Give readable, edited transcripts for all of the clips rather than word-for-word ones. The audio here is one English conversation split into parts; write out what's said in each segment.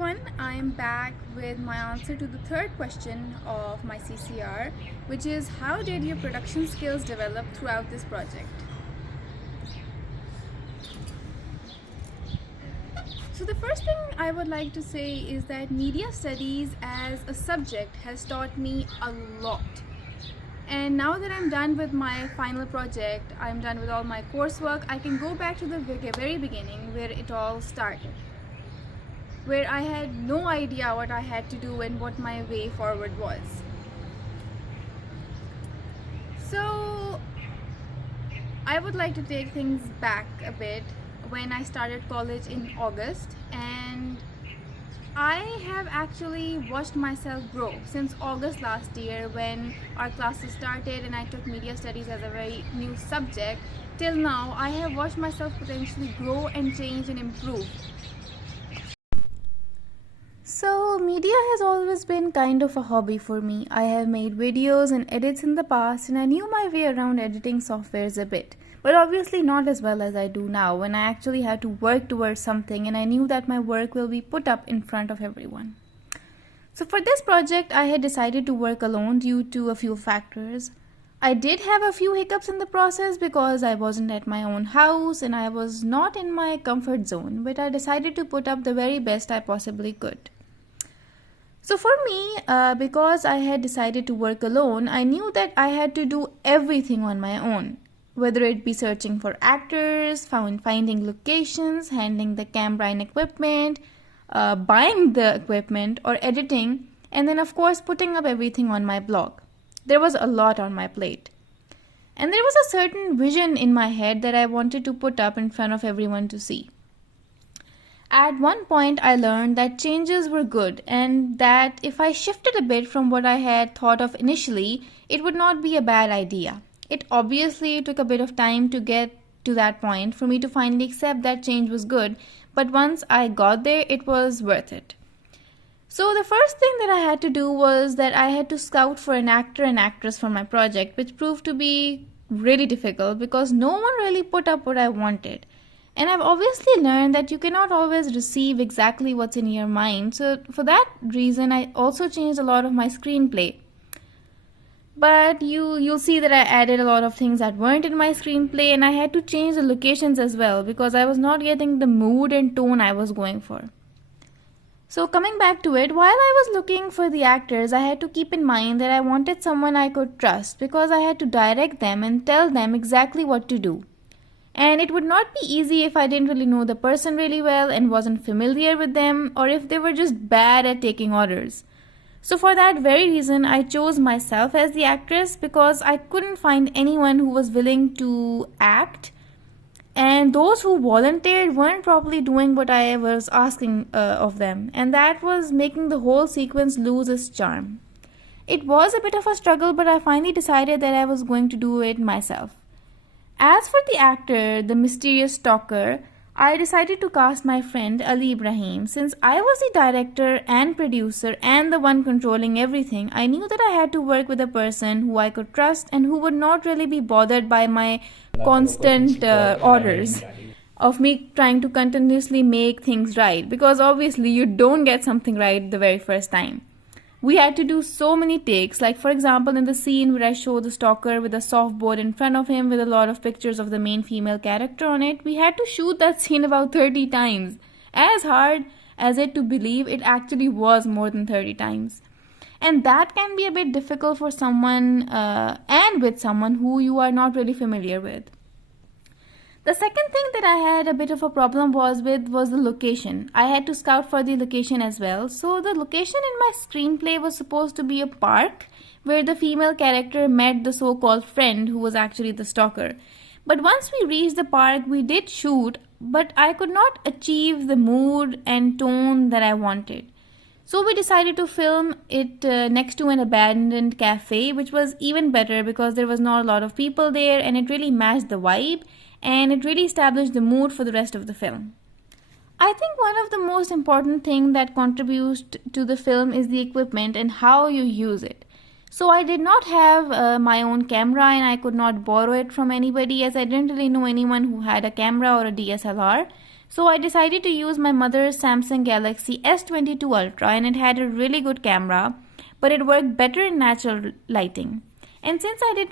everyone, I am back with my answer to the third question of my CCR, which is how did your production skills develop throughout this project? So the first thing I would like to say is that media studies as a subject has taught me a lot. And now that I'm done with my final project, I'm done with all my coursework, I can go back to the very beginning where it all started, where I had no idea what I had to do and what my way forward was. So I would like to take things back a bit when I started college in August, and I have actually watched myself grow since August last year when our classes started and I took media studies as a very new subject. Till now, I have watched myself potentially grow and change and improve. So, media has always been kind of a hobby for me. I have made videos and edits in the past, and I knew my way around editing softwares a bit. But obviously, not as well as I do now when I actually had to work towards something and I knew that my work will be put up in front of everyone. So, for this project, I had decided to work alone due to a few factors. I did have a few hiccups in the process because I wasn't at my own house and I was not in my comfort zone, but I decided to put up the very best I possibly could. So for me, because I had decided to work alone, I knew that I had to do everything on my own. Whether it be searching for actors, finding locations, handling the camera and equipment, buying the equipment or editing, and then of course putting up everything on my blog. There was a lot on my plate. And there was a certain vision in my head that I wanted to put up in front of everyone to see. At one point, I learned that changes were good and that if I shifted a bit from what I had thought of initially, it would not be a bad idea. It obviously took a bit of time to get to that point for me to finally accept that change was good, but once I got there, it was worth it. So the first thing that I had to do was that I had to scout for an actor and actress for my project, which proved to be really difficult because no one really put up what I wanted. And I've obviously learned that you cannot always receive exactly what's in your mind. So for that reason, I also changed a lot of my screenplay. But you'll see that I added a lot of things that weren't in my screenplay, and I had to change the locations as well because I was not getting the mood and tone I was going for. So coming back to it, while I was looking for the actors, I had to keep in mind that I wanted someone I could trust because I had to direct them and tell them exactly what to do. And it would not be easy if I didn't really know the person really well and wasn't familiar with them, or if they were just bad at taking orders. So for that very reason, I chose myself as the actress because I couldn't find anyone who was willing to act, and those who volunteered weren't probably doing what I was asking of them, and that was making the whole sequence lose its charm. It was a bit of a struggle, but I finally decided that I was going to do it myself. As for the actor, the mysterious stalker, I decided to cast my friend Ali Ibrahim. Since I was the director and producer and the one controlling everything, I knew that I had to work with a person who I could trust and who would not really be bothered by my constant orders of me trying to continuously make things right, because obviously you don't get something right the very first time. We had to do so many takes, like for example in the scene where I show the stalker with a softboard in front of him with a lot of pictures of the main female character on it, we had to shoot that scene about 30 times. As hard as it to believe, it actually was more than 30 times. And that can be a bit difficult for someone and with someone who you are not really familiar with. The second thing that I had a bit of a problem was the location. I had to scout for the location as well. So the location in my screenplay was supposed to be a park where the female character met the so-called friend who was actually the stalker. But once we reached the park, we did shoot, but I could not achieve the mood and tone that I wanted. So we decided to film it next to an abandoned cafe, which was even better because there was not a lot of people there and it really matched the vibe. And it really established the mood for the rest of the film. I think one of the most important things that contributes to the film is the equipment and how you use it. So I did not have my own camera and I could not borrow it from anybody as I didn't really know anyone who had a camera or a DSLR. So I decided to use my mother's Samsung Galaxy S22 Ultra, and it had a really good camera, but it worked better in natural lighting. And since I did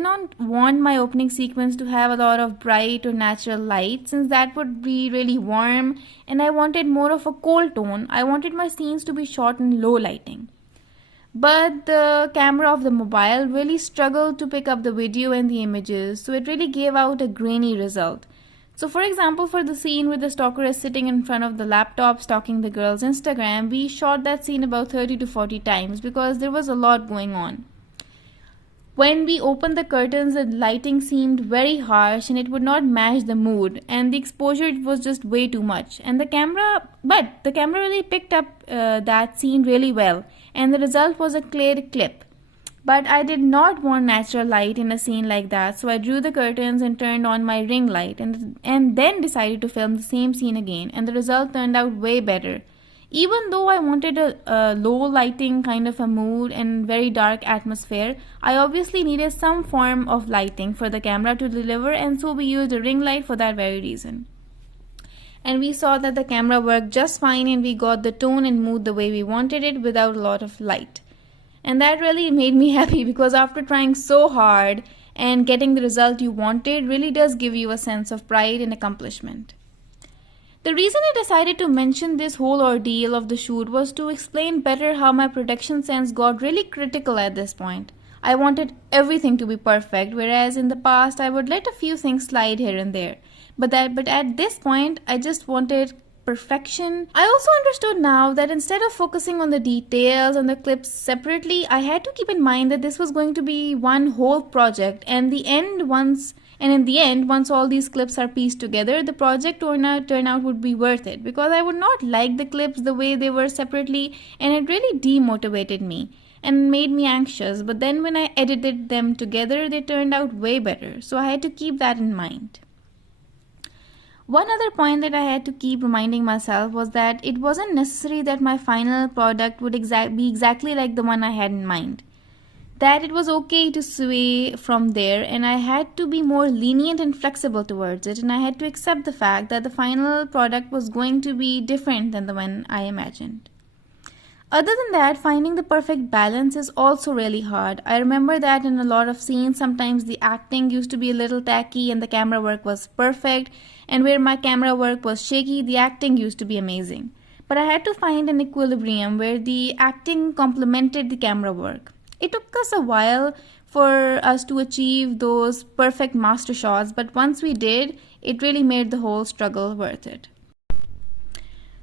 not want my opening sequence to have a lot of bright or natural light, since that would be really warm, and I wanted more of a cold tone, I wanted my scenes to be shot in low lighting. But the camera of the mobile really struggled to pick up the video and the images, so it really gave out a grainy result. So for example, for the scene where the stalker is sitting in front of the laptop stalking the girl's Instagram, we shot that scene about 30 to 40 times because there was a lot going on. When we opened the curtains, the lighting seemed very harsh and it would not match the mood, and the exposure was just way too much. And the camera really picked up that scene really well, and the result was a clear clip. But I did not want natural light in a scene like that, so I drew the curtains and turned on my ring light, and then decided to film the same scene again, and the result turned out way better. Even though I wanted a low lighting kind of a mood and very dark atmosphere, I obviously needed some form of lighting for the camera to deliver, and so we used a ring light for that very reason. And we saw that the camera worked just fine, and we got the tone and mood the way we wanted it without a lot of light. And that really made me happy, because after trying so hard and getting the result you wanted really does give you a sense of pride and accomplishment. The reason I decided to mention this whole ordeal of the shoot was to explain better how my production sense got really critical at this point. I wanted everything to be perfect, whereas in the past I would let a few things slide here and there. But at this point, I just wanted perfection. I also understood now that instead of focusing on the details and the clips separately, I had to keep in mind that this was going to be one whole project, and in the end, once all these clips are pieced together, the project turnout would be worth it, because I would not like the clips the way they were separately, and it really demotivated me and made me anxious. But then when I edited them together, they turned out way better, so I had to keep that in mind. One other point that I had to keep reminding myself was that it wasn't necessary that my final product would be exactly like the one I had in mind. That it was okay to sway from there, and I had to be more lenient and flexible towards it, and I had to accept the fact that the final product was going to be different than the one I imagined. Other than that, finding the perfect balance is also really hard. I remember that in a lot of scenes, sometimes the acting used to be a little tacky and the camera work was perfect, and where my camera work was shaky, the acting used to be amazing. But I had to find an equilibrium where the acting complemented the camera work. It took us a while for us to achieve those perfect master shots, but once we did, it really made the whole struggle worth it.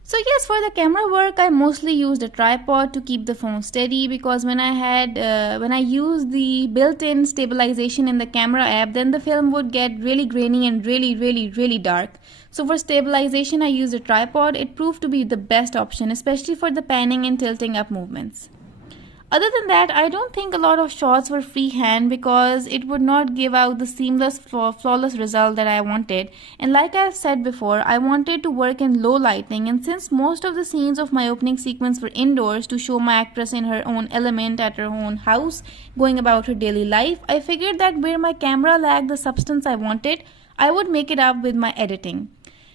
So yes, for the camera work, I mostly used a tripod to keep the phone steady, because when I used the built-in stabilization in the camera app, then the film would get really grainy and really dark. So for stabilization, I used a tripod. It proved to be the best option, especially for the panning and tilting up movements. Other than that, I don't think a lot of shots were freehand, because it would not give out the seamless, flawless result that I wanted. And like I've said before, I wanted to work in low lighting, and since most of the scenes of my opening sequence were indoors to show my actress in her own element at her own house, going about her daily life, I figured that where my camera lacked the substance I wanted, I would make it up with my editing.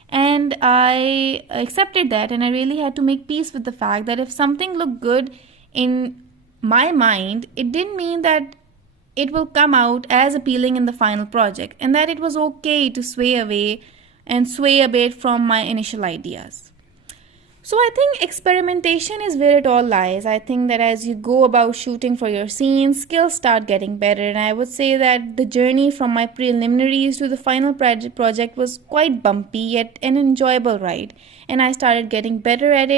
And I accepted that, and I really had to make peace with the fact that if something looked good in my mind, it didn't mean that it will come out as appealing in the final project, and that it was okay to sway a bit from my initial ideas. So I think experimentation is where it all lies. I think that as you go about shooting for your scenes, skills start getting better, and I would say that the journey from my preliminaries to the final project was quite bumpy yet an enjoyable ride, and I started getting better at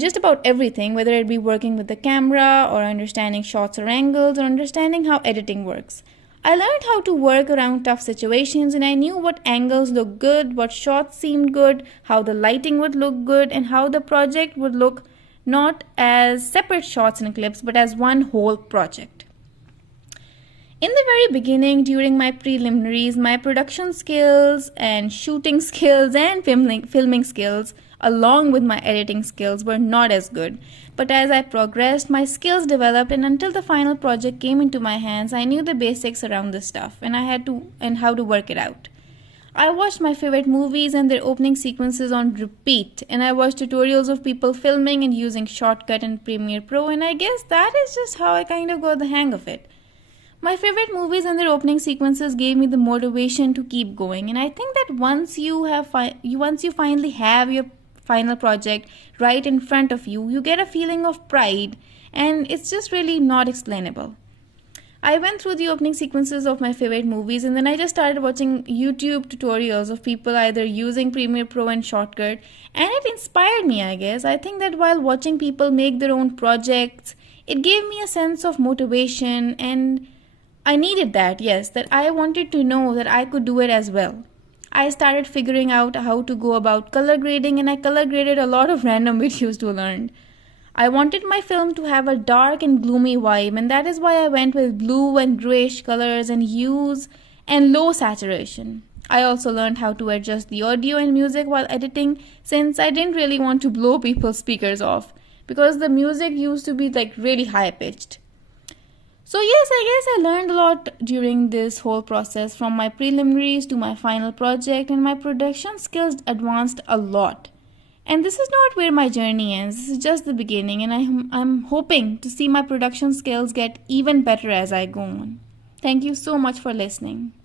just about everything, whether it be working with the camera or understanding shots or angles or understanding how editing works. I learned how to work around tough situations, and I knew what angles looked good, what shots seemed good, how the lighting would look good, and how the project would look not as separate shots and clips but as one whole project. In the very beginning, during my preliminaries, my production skills and shooting skills and filming skills, along with my editing skills, were not as good. But as I progressed, my skills developed, and until the final project came into my hands, I knew the basics around this stuff and how to work it out. I watched my favorite movies and their opening sequences on repeat, and I watched tutorials of people filming and using Shortcut and Premiere Pro, and I guess that is just how I kind of got the hang of it. My favorite movies and their opening sequences gave me the motivation to keep going, and I think that once you finally have your final project right in front of you, you get a feeling of pride, and it's just really not explainable. I went through the opening sequences of my favorite movies and then I just started watching YouTube tutorials of people either using Premiere Pro and Shortcut, and it inspired me, I guess. I think that while watching people make their own projects, it gave me a sense of motivation, and I needed that, yes, that I wanted to know that I could do it as well. I started figuring out how to go about color grading, and I color graded a lot of random videos to learn. I wanted my film to have a dark and gloomy vibe, and that is why I went with blue and grayish colors and hues and low saturation. I also learned how to adjust the audio and music while editing, since I didn't really want to blow people's speakers off because the music used to be like really high pitched. So, yes, I guess I learned a lot during this whole process, from my preliminaries to my final project, and my production skills advanced a lot. And this is not where my journey ends, this is just the beginning, and I'm hoping to see my production skills get even better as I go on. Thank you so much for listening.